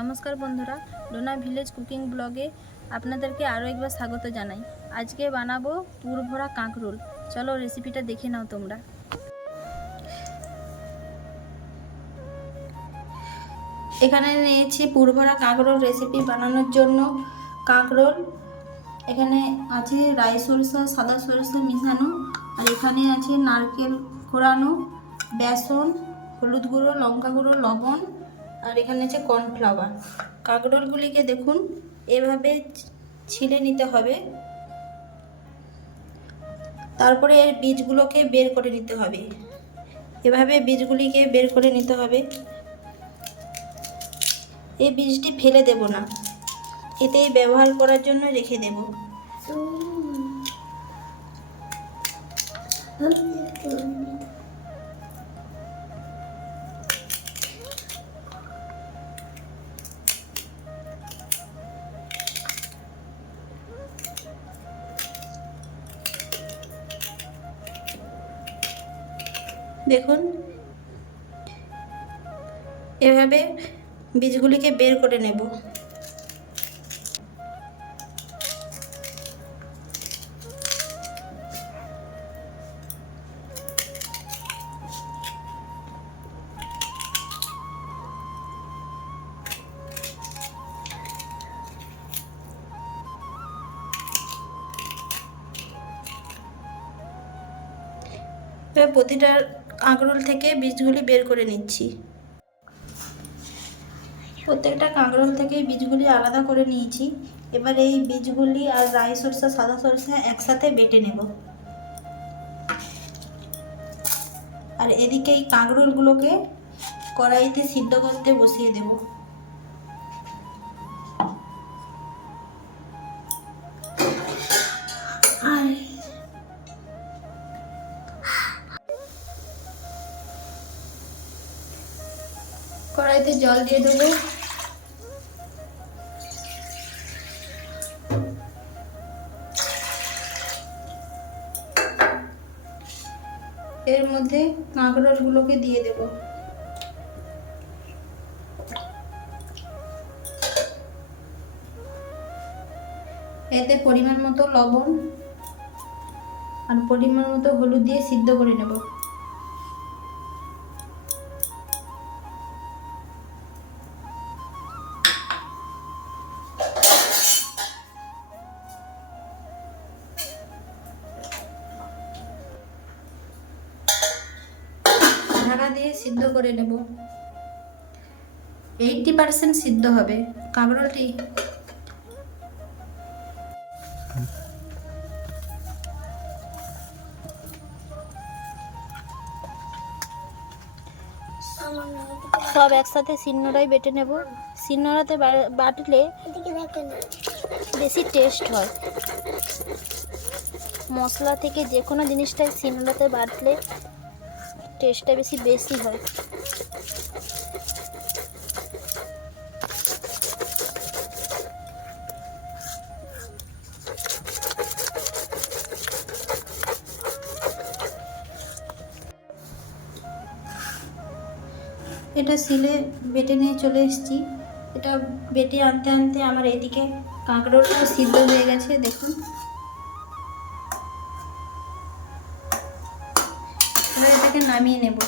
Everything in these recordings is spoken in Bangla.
নমস্কার বন্ধুরা, ডোনা ভিলেজ কুকিং ব্লগে আপনাদেরকে আরও একবার স্বাগত জানাই। আজকে বানাবো পুর ভরা কাঁকরোল। চলো রেসিপিটা দেখে নাও তোমরা। এখানে নিয়েছি পুর ভরা কাঁকরোল রেসিপি বানানোর জন্য কাঁকরোল। এখানে আছে রাই সরষা, সাদা সরষা মিশানো, আর এখানে আছে নারকেল কোড়ানো, বেসন, হলুদ গুঁড়ো, লঙ্কা গুঁড়ো, লবণ, আর এখানে আছে কর্নফ্লাওয়ার। কাঁকরোলগুলিকে দেখুন এভাবে ছিলে নিতে হবে, তারপরে এর বীজগুলোকে বের করে নিতে হবে। এভাবে বীজগুলিকে বের করে নিতে হবে। এই বীজটি ফেলে দেব না, এতেই ব্যবহার করার জন্য রেখে দেব। দেখুন এভাবে বীজগুলিকে বের করে নেব। এবার প্রতিটা কাঁকরোল থেকে বীজগুলি বের করে নিচ্ছি। প্রত্যেকটা কাঁকরোল থেকে বীজগুলি আলাদা করে নিয়েছি। এবার এই বীজগুলি আর রাই সরষা, সাদা সরষা একসাথে বেটে নেব। আর এদিকে এই কাঁকরোলগুলোকে কড়াইতে সিদ্ধ করতে বসিয়ে দেব। কড়াইতে জল দিয়ে দেবো। এর মধ্যে কাঁকরোলগুলোকে দিয়ে দেব। এতে পরিমাণ মতো লবণ আর পরিমাণ মতো হলুদ দিয়ে সিদ্ধ করে নেব। ঢাকা দিয়ে সিদ্ধ করে নেব। 80% সিদ্ধ হবে কাঁকরোলটি। সব একসাথে শিলনোড়ায় বেটে নেব। শিলনোড়াতে বাটলে বেশি টেস্ট হয়। মশলা থেকে যে কোনো জিনিসটাই শিলনোড়াতে বাটলে টেস্টটা বেশি হয়। এটা শিলে বেটে নিয়ে চলে এসেছি। এটা বেটে আনতে আনতে আমার এদিকে কাঁকরোলটা সিদ্ধ হয়ে গেছে। দেখুন এবার এটাকে নামিয়ে নেব।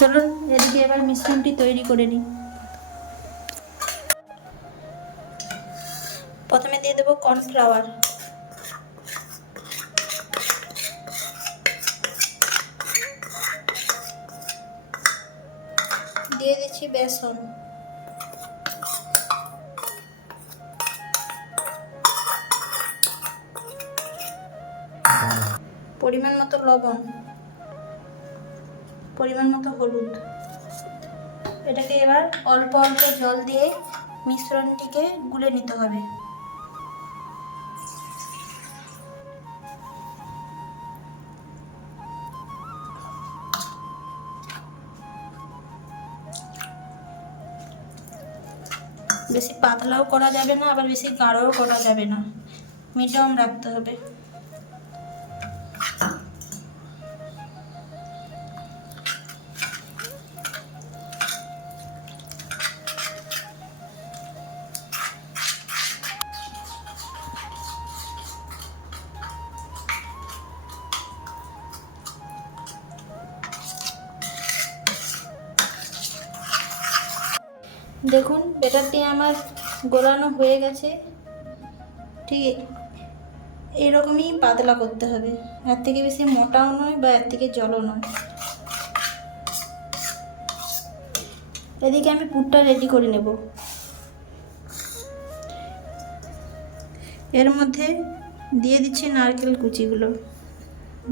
চলুন এদিকে এবার মিশ্রণটি তৈরি করে নিই। প্রথমে দিয়ে দেবো কর্নফ্লাওয়ার, দিয়ে দিচ্ছি বেসন, পরিমাণ মতো লবণ, পরিমাণ মতো হলুদ। এটাকে এবার অল্প অল্প জল দিয়ে মিশ্রণটিকে গুলে নিতে হবে। বেশি পাতলাও করা যাবে না, আবার বেশি গাঢ়ও করা যাবে না, মিডিয়াম রাখতে হবে। দেখুন ব্যাটারটি আমার গোলানো হয়ে গেছে। ঠিক এইরকমই পাতলা করতে হবে, এর থেকে বেশি মোটাও নয় বা এর থেকে জলও নয়। এদিকে আমি পুরটা রেডি করে নেব। এর মধ্যে দিয়ে দিচ্ছি নারকেল কুচিগুলো,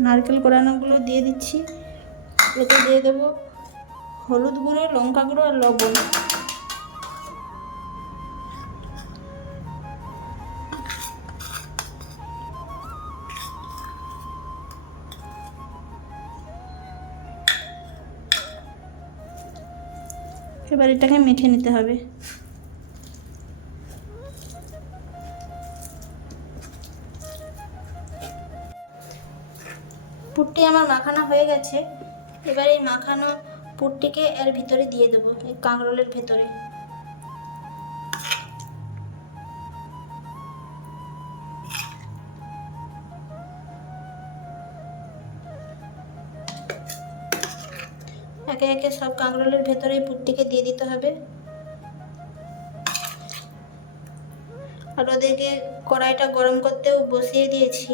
নারকেল কোড়ানোগুলো দিয়ে দিচ্ছি। এতে দিয়ে দেবো হলুদ গুঁড়ো, লঙ্কা গুঁড়ো আর লবণ। এবার এটাকে মেখে নিতে হবে। পুরটি আমার মাখানো হয়ে গেছে। এবার এই মাখানো পুরটিকে এর ভিতরে দিয়ে দেবো, এই কাঁকরোলের ভেতরে। একে একে সব কাঁকরোলের ভেতরে এই পুরটিকে দিয়ে দিতে হবে। আর ওদেরকে কড়াইটা গরম করতেও বসিয়ে দিয়েছি।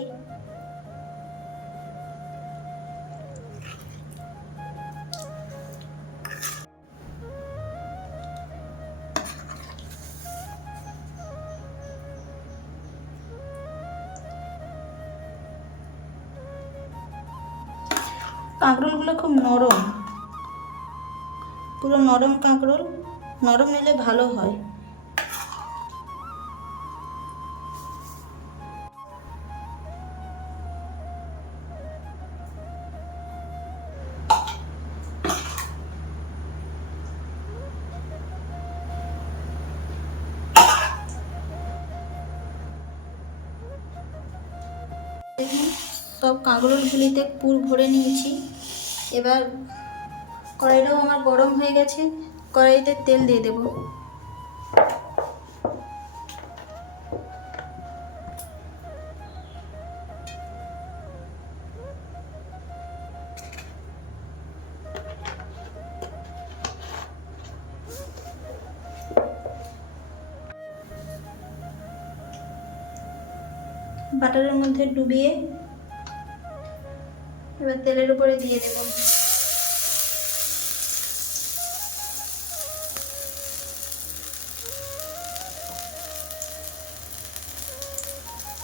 কাঁকরোলগুলো খুব নরম, পুরো নরম কাঁকরোল, নরম নিলে ভালো হয়। দেখুন সব কাঁকরোলগুলিতে পুর ভরে নিয়েছি। এবার কড়াইটাও আমার গরম হয়ে গেছে, কড়াইতে তেল দিয়ে দেব। বাটারের মধ্যে ডুবিয়ে এবার তেলের উপরে দিয়ে দেব।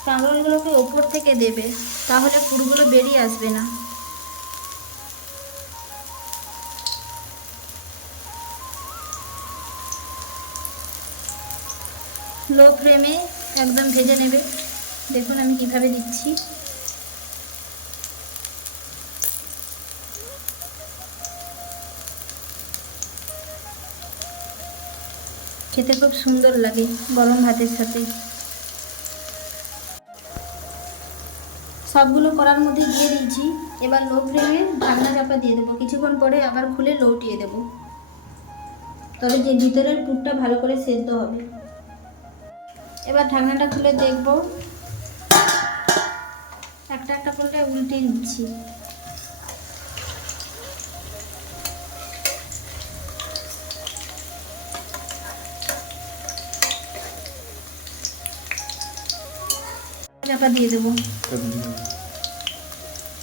কাঁকরোলগুলোকে ওপর থেকে দেবে, তাহলে পুরগুলো বেরিয়ে আসবে না। লো ফ্লেমে একদম ভেজে নেবে। দেখুন আমি কিভাবে দিচ্ছি। খেতে খুব সুন্দর লাগে গরম ভাতের সাথে। সবগুলো কড়ার মধ্যে দিয়ে দিয়েছি। এবার লো ফ্লেমে ঢাকনা চাপা দিয়ে দেবো। কিছুক্ষণ পরে আবার খুলে লৌটিয়ে দেবো, তবে যে ভিতরের পুরটা ভালো করে সেদ্ধ হবে। এবার ঢাকনাটা খুলে দেখব, একটা একটা করে উল্টে নিচ্ছি। চাপা দিয়ে দেবো।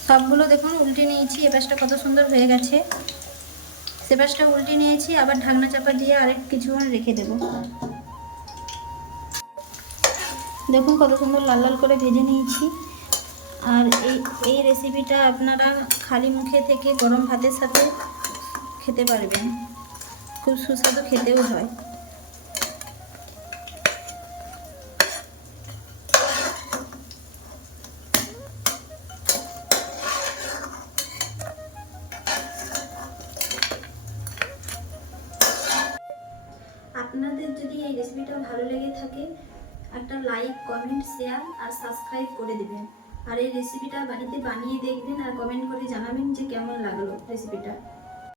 সবগুলো দেখুন উল্টে নিয়েছি। এ পাশটা কত সুন্দর হয়ে গেছে, সে পাশটা উল্টে নিয়েছি। আবার ঢাকনা চাপা দিয়ে আরেক কিছুক্ষণ রেখে দেব। দেখুন কত সুন্দর লাল লাল করে ভেজে নিয়েছি। আর এই রেসিপিটা আপনারা খালি মুখে থেকে গরম ভাতের সাথে খেতে পারবেন, খুব সুস্বাদু খেতেও হয়। আপনাদের যদি এই রেসিপিটা ভালো লেগে থাকে একটা লাইক, কমেন্ট, শেয়ার আর সাবস্ক্রাইব করে দেবেন। আর এই রেসিপিটা বাড়িতে বানিয়ে দেখবেন আর কমেন্ট করে জানাবেন যে কেমন লাগলো রেসিপিটা।